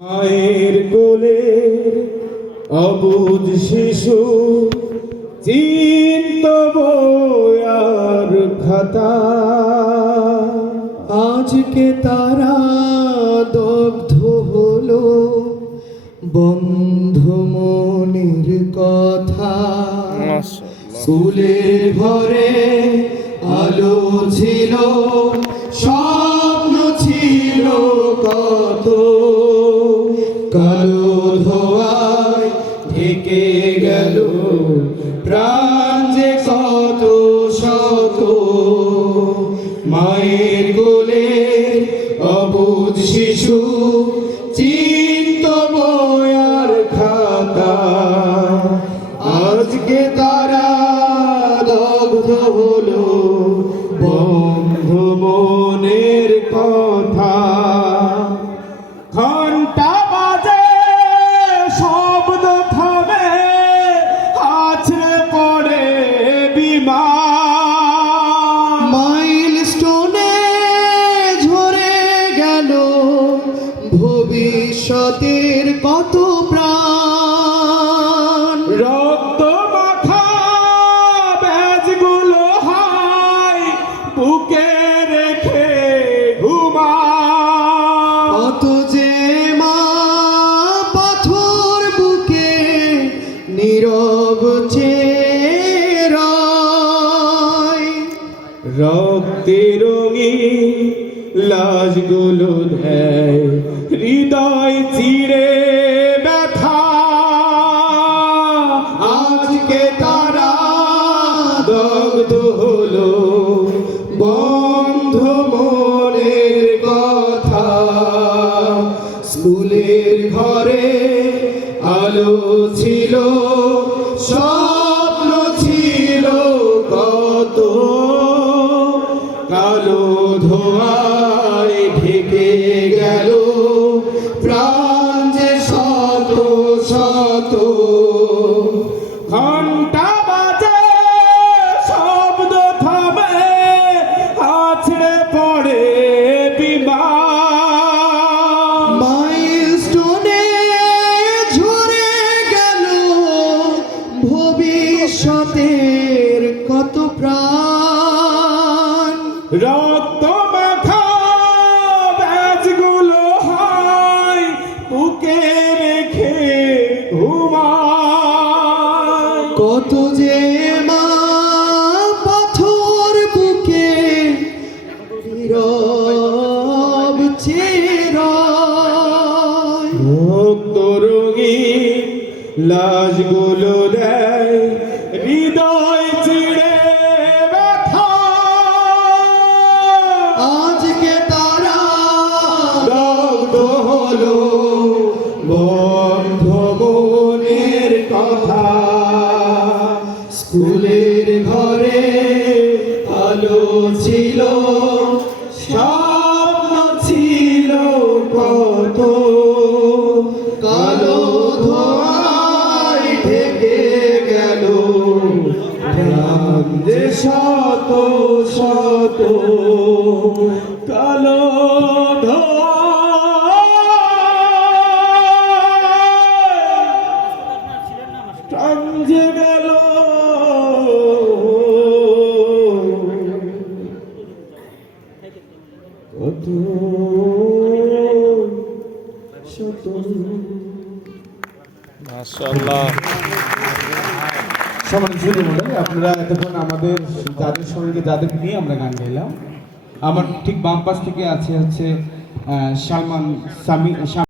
মায়ের কোলে অবুঝ শিশু চিন্ত বয়ার খাতা, আজকে তারা দগ্ধ হলো বন্ধু মনের কথা। স্কুলের ঘরে আলো ছিল, স্বপ্ন ছিল কত, কালো ধোয়ায় ঢেকে গেল প্রাণ যে শত শত। মায়ের কোলে অবুঝ শিশু চিন্ত বয়ার খাতা, আজকে তারা দগ্ধ হলো বন্ধু মনের কথা। ঘন্টা বাজে শব্দ থামে, আছড়ে পড়ে বিমান, মাইলস্টোনে ঝরে গেল ভবিষ্যতের কত প্রাণ। রক্ত মাখা ব্যাজগুলো হায় বুকে রেখে ঘুমায়, কত যে মা পাথর বুকে নীরব চেয়ে রয়। রক্তে রঙিন লাশগুলো দেয় হৃদয় চিরে ব্যথা, আজকে তারা দগ্ধ হলো বন্ধু মনের কথা। স্কুলের ঘরে আলো ছিল, স্বপ্ন ছিল কত, কালো ধোঁয়ায় ঢেকে গেল প্রাণ যে শত শত। ঘন্টা বাজে শব্দ থামে, আছড়ে পড়ে বিমান, মাইলস্টোনে ঝরে গেল ভবিষ্যতের কত প্রাণ। রক্ত মাখা ব্যাজগুলো হায় বুকে রেখে ঘুমায়, কত যে মা পাথর বুকে নীরব চেয়ে রয়। রক্ত রঙিন লাশগুলো দেয় হৃদয় চিড়ে ব্যথা, আজকে তারা দগ্ধ হলো বন্ধু মনের কথা। স্কুলের ঘরে আলো ছিল, স্বপ্ন ছিল কত, কালো ধোঁয়ায় ঢেকে গেল প্রাণ যে শত শত। কালো প্রাণ যে গেল কত শত। মাশাআল্লাহ। সম্মানিত সুধীমণ্ডলী, আপনারা এতক্ষণ আমাদের যাদের সঙ্গে যাদেরকে নিয়ে আমরা গান গাইলাম, আমার ঠিক বাম পাশ থেকে আছে হচ্ছে সালমান সামি।